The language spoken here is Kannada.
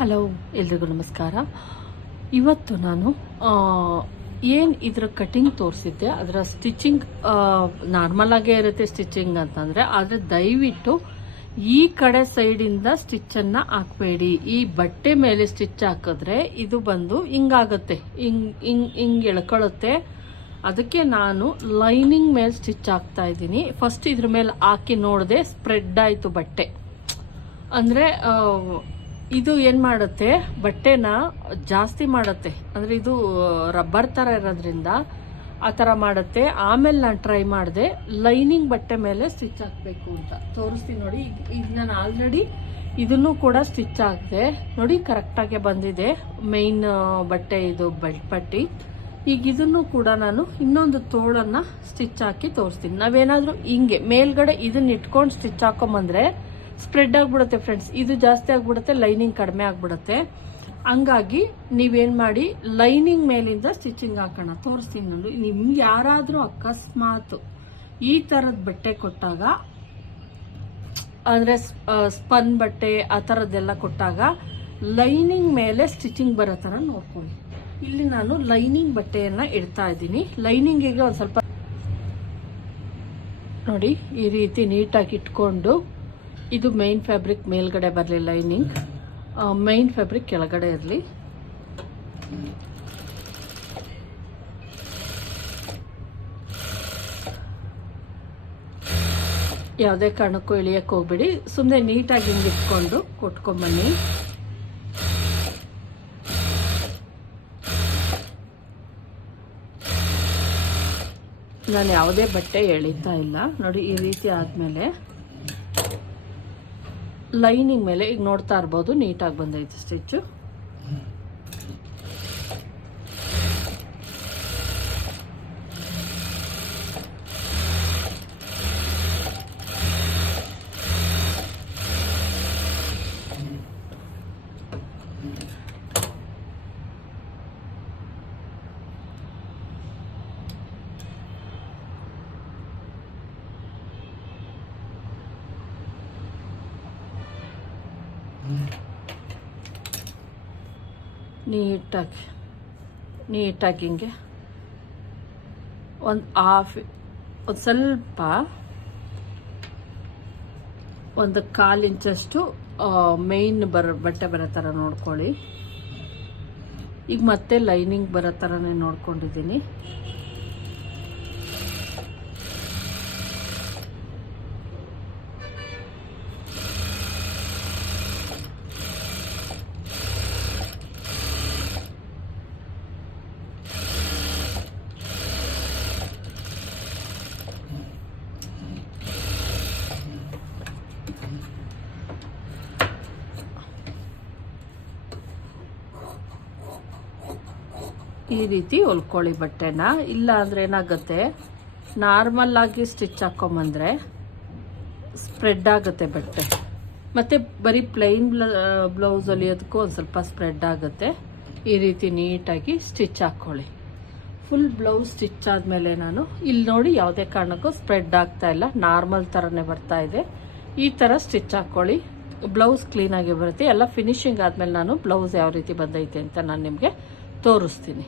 ಹಲೋ, ಎಲ್ರಿಗೂ ನಮಸ್ಕಾರ. ಇವತ್ತು ನಾನು ಏನು ಇದರ ಕಟಿಂಗ್ ತೋರಿಸಿದ್ದೆ, ಅದರ ಸ್ಟಿಚಿಂಗ್ ನಾರ್ಮಲಾಗೇ ಇರುತ್ತೆ ಸ್ಟಿಚಿಂಗ್ ಅಂತಂದರೆ, ಆದರೆ ದಯವಿಟ್ಟು ಈ ಕಡೆ ಸೈಡಿಂದ ಸ್ಟಿಚ್ಚನ್ನು ಹಾಕಬೇಡಿ. ಈ ಬಟ್ಟೆ ಮೇಲೆ ಸ್ಟಿಚ್ ಹಾಕಿದ್ರೆ ಇದು ಬಂದು ಹಿಂಗಾಗುತ್ತೆ, ಹಿಂಗ್ ಹಿಂಗ್, ಹಿಂಗೆ ಎಳ್ಕೊಳ್ಳುತ್ತೆ ಅದಕ್ಕೆ ನಾನು ಲೈನಿಂಗ್ ಮೇಲೆ ಸ್ಟಿಚ್ ಹಾಕ್ತಾ ಇದ್ದೀನಿ. ಫಸ್ಟ್ ಇದ್ರ ಮೇಲೆ ಹಾಕಿ ನೋಡಿದೆ ಸ್ಪ್ರೆಡ್ ಆಯಿತು ಬಟ್ಟೆ. ಅಂದರೆ ಇದು ಏನು ಮಾಡುತ್ತೆ? ಬಟ್ಟೆನ ಜಾಸ್ತಿ ಮಾಡುತ್ತೆ. ಅಂದರೆ ಇದು ರಬ್ಬರ್ ಥರ ಇರೋದ್ರಿಂದ ಆ ಥರ ಮಾಡುತ್ತೆ. ಆಮೇಲೆ ನಾನು ಟ್ರೈ ಮಾಡಿದೆ. ಲೈನಿಂಗ್ ಬಟ್ಟೆ ಮೇಲೆ ಸ್ಟಿಚ್ ಹಾಕಬೇಕು ಅಂತ. ತೋರಿಸ್ತೀನಿ ನೋಡಿ. ಈಗ ನಾನು ಆಲ್ರೆಡಿ ಇದನ್ನು ಕೂಡ ಸ್ಟಿಚ್ ಹಾಕಿದೆ. ನೋಡಿ ಕರೆಕ್ಟಾಗೆ ಬಂದಿದೆ. ಮೈನ್ ಬಟ್ಟೆ ಇದು ಬೆಲ್ಟ್ ಪಟ್ಟಿ. ಈಗ ಇದನ್ನು ಕೂಡ ನಾನು ಇನ್ನೊಂದು ತೋಳನ್ನು ಸ್ಟಿಚ್ ಹಾಕಿ ತೋರಿಸ್ತೀನಿ. ನಾವೇನಾದರೂ ಹಿಂಗೆ ಮೇಲ್ಗಡೆ ಇದನ್ನ ಇಟ್ಕೊಂಡು ಸ್ಟಿಚ್ ಹಾಕೊಂಬಂದ್ರೆ ಸ್ಪ್ರೆಡ್ ಆಗಿಬಿಡುತ್ತೆ ಫ್ರೆಂಡ್ಸ್. ಇದು ಜಾಸ್ತಿ ಆಗಿಬಿಡುತ್ತೆ, ಲೈನಿಂಗ್ ಕಡಿಮೆ ಆಗಿಬಿಡುತ್ತೆ. ಹಂಗಾಗಿ ನೀವೇನು ಮಾಡಿ, ಲೈನಿಂಗ್ ಮೇಲಿಂದ ಸ್ಟಿಚಿಂಗ್ ಹಾಕೋಣ. ತೋರಿಸ್ತೀನಿ ನಾನು. ನಿಮ್ಗೆ ಯಾರಾದರೂ ಅಕಸ್ಮಾತ್ ಈ ಥರದ ಬಟ್ಟೆ ಕೊಟ್ಟಾಗ, ಅಂದರೆ ಸ್ಪನ್ ಬಟ್ಟೆ ಆ ಥರದ್ದೆಲ್ಲ ಕೊಟ್ಟಾಗ ಲೈನಿಂಗ್ ಮೇಲೆ ಸ್ಟಿಚಿಂಗ್ ಬರೋ ಥರ ನೋಡ್ಕೊಳ್ಳಿ. ಇಲ್ಲಿ ನಾನು ಲೈನಿಂಗ್ ಬಟ್ಟೆಯನ್ನು ಇಡ್ತಾ ಇದ್ದೀನಿ. ಲೈನಿಂಗಿಗೆ ಒಂದು ಸ್ವಲ್ಪ ನೋಡಿ, ಈ ರೀತಿ ನೀಟಾಗಿ ಇಟ್ಕೊಂಡು ಇದು ಮೈನ್ ಫ್ಯಾಬ್ರಿಕ್ ಮೇಲ್ಗಡೆ ಬರಲಿ ಲೈನಿಂಗ್ ಮೈನ್ ಫ್ಯಾಬ್ರಿಕ್ ಕೆಳಗಡೆ ಇರಲಿ. ಯಾವುದೇ ಕಾರಣಕ್ಕೂ ಇಳಿಯಕ್ಕೆ ಹೋಗ್ಬೇಡಿ. ಸುಮ್ಮನೆ ನೀಟಾಗಿ ಹಿಂಗೆ ಇಟ್ಕೊಂಡು ಕೊಟ್ಕೊಂಬನ್ನಿ. ನಾನು ಯಾವುದೇ ಬಟ್ಟೆ ಎಳಿತಾ ಇಲ್ಲ. ನೋಡಿ, ಈ ರೀತಿ ಆದಮೇಲೆ ಲೈನಿಂಗ್ ಮೇಲೆ ಈಗ ನೋಡ್ತಾ ಇರ್ಬೋದು ನೀಟಾಗಿ ಬಂದೈತೆ ಸ್ಟಿಚ್ಚು. ನೀಟಾಗಿ ನೀಟಾಗಿ ಹಿಂಗೆ ಒಂದು ಹಾಫ್ ಒಂದು ಸ್ವಲ್ಪ, ಒಂದು ಕಾಲು ಇಂಚಷ್ಟು ಮೇಯ್ನ್ ಬರೋ, ಬಟ್ಟೆ ಬರೋ ಥರ ನೋಡ್ಕೊಳ್ಳಿ. ಈಗ ಮತ್ತೆ ಲೈನಿಂಗ್ ಬರೋ ಥರನೇ ನೋಡ್ಕೊಂಡಿದ್ದೀನಿ. ಈ ರೀತಿ ಹೊಲ್ಕೊಳ್ಳಿ ಬಟ್ಟೆನ. ಇಲ್ಲ ಅಂದರೆ ಏನಾಗುತ್ತೆ ನಾರ್ಮಲ್ಲಾಗಿ ಸ್ಟಿಚ್ ಹಾಕೊಂಬಂದ್ರೆ ಸ್ಪ್ರೆಡ್ ಆಗುತ್ತೆ ಬಟ್ಟೆ. ಮತ್ತು ಬರೀ ಪ್ಲೈನ್ ಬ್ಲೌಸ್ ಹೊಲಿಯೋದಕ್ಕೂ ಒಂದು ಸ್ವಲ್ಪ ಸ್ಪ್ರೆಡ್ ಆಗುತ್ತೆ. ಈ ರೀತಿ ನೀಟಾಗಿ ಸ್ಟಿಚ್ ಹಾಕ್ಕೊಳ್ಳಿ ಫುಲ್ ಬ್ಲೌಸ್ ಸ್ಟಿಚ್ ಆದಮೇಲೆ ನಾನು ಇಲ್ಲಿ ನೋಡಿ ಯಾವುದೇ ಕಾರಣಕ್ಕೂ ಸ್ಪ್ರೆಡ್ ಆಗ್ತಾ ಇಲ್ಲ. ನಾರ್ಮಲ್ ಥರನೇ ಬರ್ತಾ ಇದೆ. ಈ ಥರ ಸ್ಟಿಚ್ ಹಾಕ್ಕೊಳ್ಳಿ ಬ್ಲೌಸ್ ಕ್ಲೀನಾಗಿ ಬರುತ್ತೆ. ಎಲ್ಲ ಫಿನಿಶಿಂಗ್ ಆದಮೇಲೆ ನಾನು ಬ್ಲೌಸ್ ಯಾವ ರೀತಿ ಬಂದೈತೆ ಅಂತ ನಾನು ನಿಮಗೆ ತೋರಿಸ್ತೀನಿ.